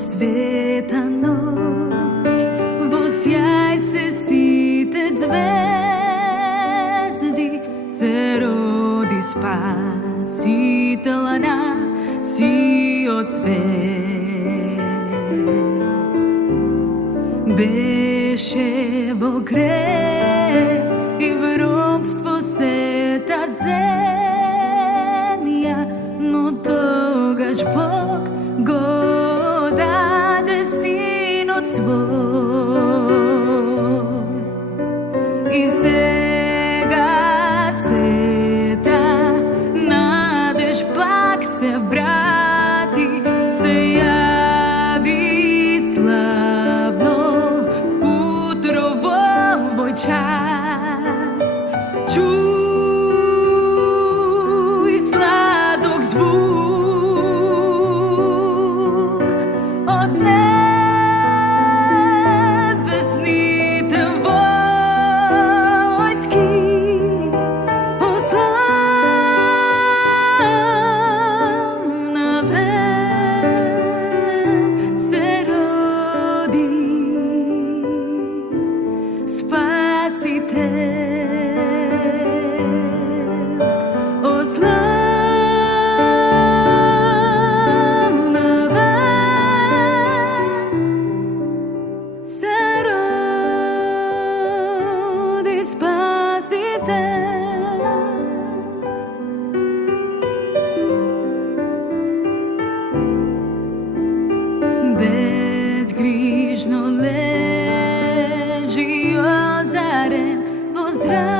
Света ноќ, во сјај се сите звезди, се роди Спасител на сиот свет. Беше во грев и в робство сета земја, но тогаш Бог го даде Синот свој. И сега сета надеж пак се врати, се јави славно утро во овој час. Чуј сладок звук од небесните војски, ославна вест се роди Спасител. Безгрижно лежи озарен во зрак.